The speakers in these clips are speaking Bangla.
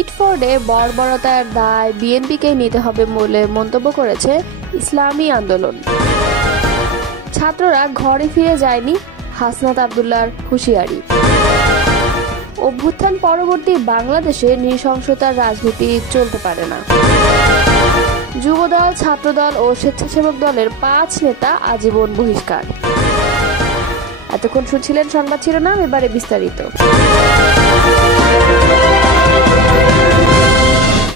মিটফোর্ডে বর্বরতার দায় বিএনপিকেই নিতে হবে বলে মন্তব্য করেছে ইসলামী আন্দোলন। ছাত্ররা ঘরে ফিরে যায়নি, হাসনাত আব্দুল্লাহর হুঁশিয়ারি। অভ্যুত্থান পরবর্তী বাংলাদেশে নৃশংসতার রাজনীতি চলতে পারে না। যুবদল, ছাত্রদল ও স্বেচ্ছাসেবক দলের 5 নেতা আজীবন বহিষ্কার। এতক্ষণ শুনছিলেন সংবাদ শিরোনাম, এবারে বিস্তারিত।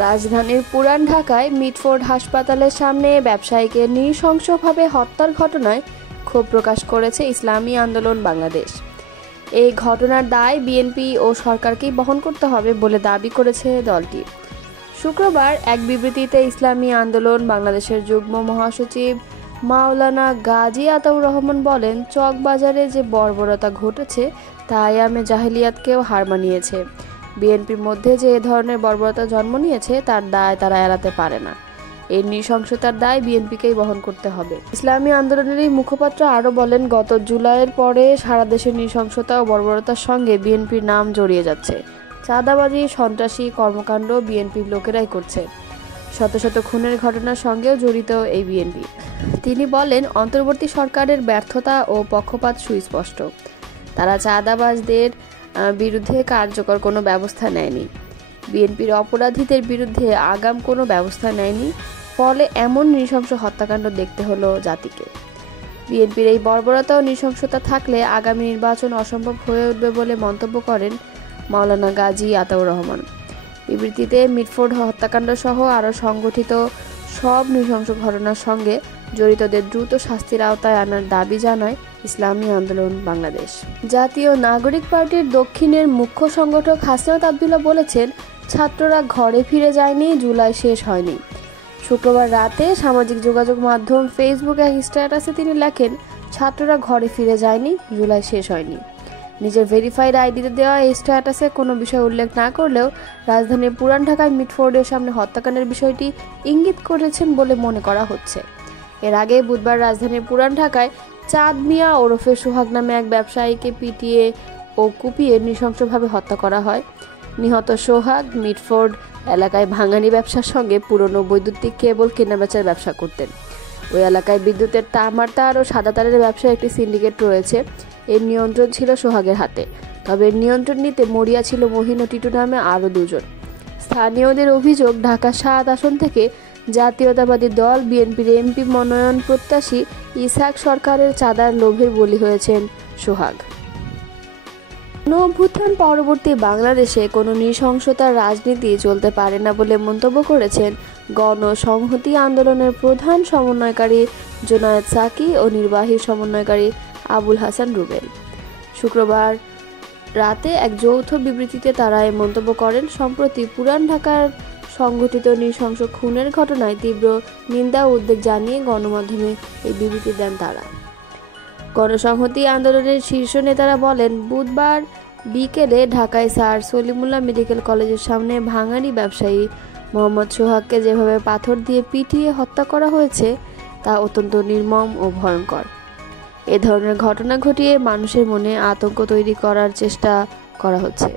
রাজধানীর পুরান ঢাকায় মিটফোর্ড হাসপাতালের সামনে ব্যবসায়ীকে নৃশংসভাবে হত্যার ঘটনায় ক্ষোভ প্রকাশ করেছে ইসলামী আন্দোলন বাংলাদেশ। এই ঘটনার দায় বিএনপি ও সরকারকেই বহন করতে হবে বলে দাবি করেছে দলটি। শুক্রবার এক বিবৃতিতে ইসলামী আন্দোলন বাংলাদেশের যুগ্ম মহাসচিব মাওলানা গাজী আতাউর রহমান বলেন, চকবাজারে যে বর্বরতা ঘটেছে তা আয়ামে জাহেলিয়াতকেও হার মানিয়েছে। বিএনপির মধ্যে যে এ ধরনের বর্বরতা জন্ম নিয়েছে তার দায় তারা এড়াতে পারে না। এই নৃশংসতার দায় বিএনপিকেই বহন করতে হবে। ইসলামী আন্দোলনের এই মুখপাত্র আরও বলেন, গত জুলাইয়ের পরে সারা দেশের নৃশংসতা ও বর্বরতার সঙ্গে বিএনপির নাম জড়িয়ে যাচ্ছে। চাঁদাবাজি, সন্ত্রাসী কর্মকাণ্ড বিএনপির লোকেরাই করছে। শত শত খুনের ঘটনার সঙ্গেও জড়িত এই বিএনপি। তিনি বলেন, অন্তর্বর্তী সরকারের ব্যর্থতা ও পক্ষপাত সুস্পষ্ট। তারা চাঁদাবাজদের বিরুদ্ধে কার্যকর কোনো ব্যবস্থা নেয়নি। বিএনপির অপরাধীদের বিরুদ্ধে আগাম কোনো ব্যবস্থা নেয়নি, ফলে এমন নৃশংস হত্যাকাণ্ড দেখতে হলো জাতিকে। বিএনপির এই বর্বরতা ও নৃশংসতা থাকলে আগামী নির্বাচন অসম্ভব হয়ে উঠবে বলে মন্তব্য করেন মাওলানা গাজী আতাউর রহমান। বিবৃতিতে মিটফোর্ড হত্যাকাণ্ড সহ আরও সংগঠিত সব নৃশংস ঘটনার সঙ্গে জড়িতদের দ্রুত শাস্তির আওতায় আনার দাবি জানায় ইসলামী আন্দোলন বাংলাদেশ। জাতীয় নাগরিক পার্টির দক্ষিণের মুখ্য সংগঠক হাসনাত আব্দুল্লাহ বলেছেন, ছাত্ররা ঘরে ফিরে যায়নি, জুলাই শেষ হয়নি। শুক্রবার রাতে সামাজিক যোগাযোগ মাধ্যম ফেসবুক এক স্ট্যাটাসে তিনি লেখেন, ছাত্ররা ঘরে ফিরে যায়নি, জুলাই শেষ হয়নি। নিজের ভেরিফাইড আইডিতে দেওয়া এই স্ট্যাটাসে কোনো বিষয় উল্লেখ না করলেও রাজধানীর পুরান ঢাকায় মিটফোর্ডের সামনে হত্যাকাণ্ডের বিষয়টি ইঙ্গিত করেছেন বলে মনে করা হচ্ছে। এর আগে বুধবার রাজধানীর পুরান ঢাকায় চাঁদ মিয়া ওরফে সোহাগ নামে এক ব্যবসায়ীকে পিটিয়ে ও কুপিয়ে নৃশংসভাবে হত্যা করা হয়। নিহত সোহাগ মিটফোর্ড এলাকায় ভাঙানি ব্যবসার সঙ্গে পুরনো বৈদ্যুতিক কেবল কেনাবেচার ব্যবসা করতেন। ওই এলাকায় বিদ্যুতের তামার তার ও সাদা তারের ব্যবসায় একটি সিন্ডিকেট রয়েছে। এর নিয়ন্ত্রণ ছিল সোহাগের হাতে, তবে নিয়ন্ত্রণ নিতে মরিয়া ছিল মহিন ও টিটু নামে আরও 2 জন। স্থানীয়দের অভিযোগ, ঢাকা 7 আসন থেকে জাতীয়তাবাদী দল বিএনপির এমপি মনোনয়ন প্রত্যাশী ইসহাক সরকারের চাঁদার লোভের বলি হয়েছেন সোহাগ। অভ্যুত্থান পরবর্তী বাংলাদেশে কোনো নৃশংসতার রাজনীতি চলতে পারে না বলে মন্তব্য করেছেন গণসংহতি আন্দোলনের প্রধান সমন্বয়কারী জোনায়েদ সাকি ও নির্বাহী সমন্বয়কারী আবুল হাসান রুবেল। শুক্রবার রাতে এক যৌথ বিবৃতিতে তারা এই মন্তব্য করেন। সম্প্রতি পুরান ঢাকার সংঘটিত নৃশংস খুনের ঘটনায় তীব্র নিন্দা ও উদ্বেগ জানিয়ে গণমাধ্যমে এই বিবৃতি দেন তারা। গণসংহতি আন্দোলনের শীর্ষ নেতারা বলেন, বুধবার বিকেলে ঢাকায় স্যার সলিমুল্লাহ মেডিকেল কলেজের সামনে ভাঙানি ব্যবসায়ী মোহাম্মদ সোহাগকে যেভাবে পাথর দিয়ে পিটিয়ে হত্যা করা হয়েছে তা অত্যন্ত নির্মম ও ভয়ঙ্কর। এ ধরনের ঘটনা ঘটিয়ে মানুষের মনে আতঙ্ক তৈরি করার চেষ্টা করা হচ্ছে।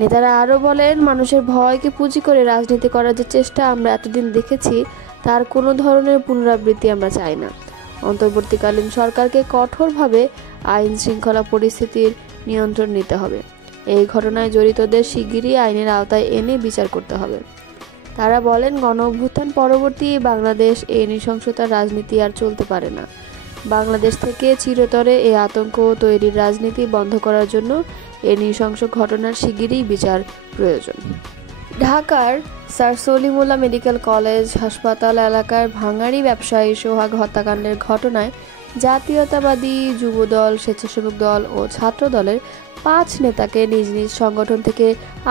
নেতারা আরও বলেন, মানুষের ভয়কে পুঁজি করে রাজনীতি করার যে চেষ্টা আমরা এতদিন দেখেছি তার কোনো ধরনের পুনরাবৃত্তি আমরা চাই না। অন্তর্বর্তীকালীন সরকারকে কঠোরভাবে আইন শৃঙ্খলা পরিস্থিতির নিয়ন্ত্রণ নিতে হবে। এই ঘটনায় জড়িতদের শিগগিরই আইনের আওতায় এনে বিচার করতে হবে। তারা বলেন, গণঅভ্যুত্থান পরবর্তী বাংলাদেশ এই নৃশংসতার রাজনীতি আর চলতে পারে না। বাংলাদেশ থেকে চিরতরে এই আতঙ্ক তৈরির রাজনীতি বন্ধ করার জন্য এই নৃশংস ঘটনার শিগগিরই বিচার প্রয়োজন। ঢাকার স্যার সলিমুল্লাহ মেডিকেল কলেজ হাসপাতাল এলাকার ভাঙাড়ি ব্যবসায়ী সোহাগ হত্যাকাণ্ডের ঘটনায় জাতীয়তাবাদী যুবদল, স্বেচ্ছাসেবক দল ও ছাত্র দলের 5 নেতাকে নিজ নিজ সংগঠন থেকে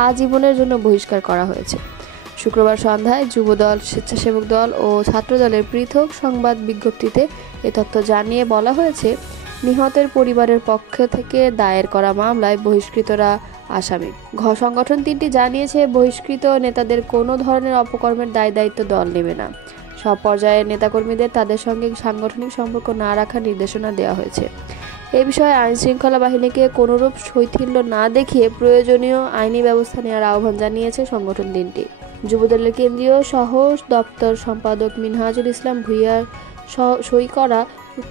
আজীবনের জন্য বহিষ্কার করা হয়েছে। শুক্রবার সন্ধ্যায় যুবদল, স্বেচ্ছাসেবক দল ও ছাত্র দলের পৃথক সংবাদ বিজ্ঞপ্তিতে এ তথ্য জানিয়ে বলা হয়েছে, নিহতের পরিবারের পক্ষ থেকে দায়ের করা মামলায় বহিষ্কৃতরা আসামি। সংগঠন 3টি জানিয়েছে, বহিষ্কৃত নেতাদের কোনো ধরনের অপকর্মের দায়-দায়িত্ব দল নেবে না। সব পর্যায়ের নেতাকর্মীদের তাদের সঙ্গে সাংগঠনিক সম্পর্ক না রাখার নির্দেশনা দেওয়া হয়েছে। এ বিষয়ে আইন শৃঙ্খলা বাহিনীকে কোনোরূপ শৈথিল্য না দেখিয়ে প্রয়োজনীয় আইনি ব্যবস্থা নেওয়ার আহ্বান জানিয়েছে সংগঠন তিনটি। যুবদলের কেন্দ্রীয় সহ দপ্তর সম্পাদক মিনহাজুল ইসলাম ভূঁইয়ার সই করা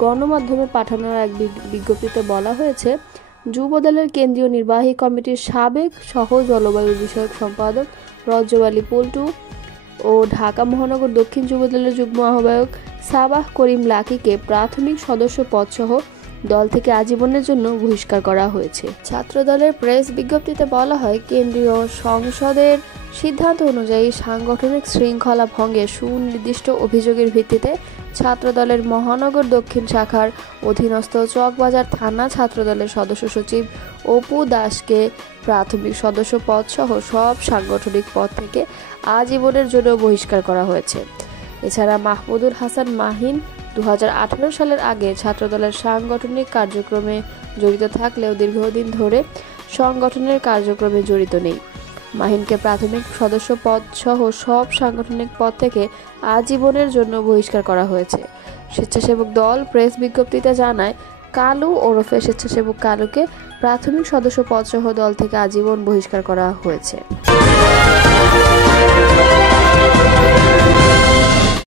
গণমাধ্যমে পাঠানো এক বিজ্ঞপ্তিতে বলা হয়েছে, যুবদলের কেন্দ্রীয় নির্বাহী কমিটির সাবেক সহ জলবায়ু বিষয়ক সম্পাদক রজব আলী পল্টু ও ঢাকা মহানগর দক্ষিণ যুবদলের যুগ্ম আহ্বায়ক সাবাহ করিম লাকিকে প্রাথমিক সদস্য পদসহ দল থেকে আজীবনের জন্য বহিষ্কার করা হয়েছে। ছাত্রদলের প্রেস বিজ্ঞপ্তিতে বলা হয়, কেন্দ্রীয় সংসদের সিদ্ধান্ত অনুযায়ী সাংগঠনিক শৃঙ্খলা ভঙ্গের সুনির্দিষ্ট অভিযোগের ভিত্তিতে ছাত্রদলের মহানগর দক্ষিণ শাখার অধীনস্থ চকবাজার থানা ছাত্রদলের সদস্য সচিব অপু দাসকে প্রাথমিক সদস্য পদ সহ সব সাংগঠনিক পদ থেকে আজীবনের জন্য বহিষ্কার করা হয়েছে। এছাড়া মাহমুদুল হাসান মাহিন 2018 সালের আগে ছাত্রদলের সাংগঠনিক কার্যক্রমে জড়িত থাকলেও দীর্ঘদিন ধরে সংগঠনের কার্যক্রমে জড়িত নেই। মাহিনকে প্রাথমিক সদস্য পদ সহ সব সাংগঠনিক পদ থেকে আজীবনের জন্য বহিষ্কার করা হয়েছে। স্বেচ্ছাসেবক দল প্রেস বিজ্ঞপ্তিতে জানায়, কালু ওরফে স্বেচ্ছাসেবক কালুকে প্রাথমিক সদস্য পদ সহ দল থেকে আজীবন বহিষ্কার করা হয়েছে।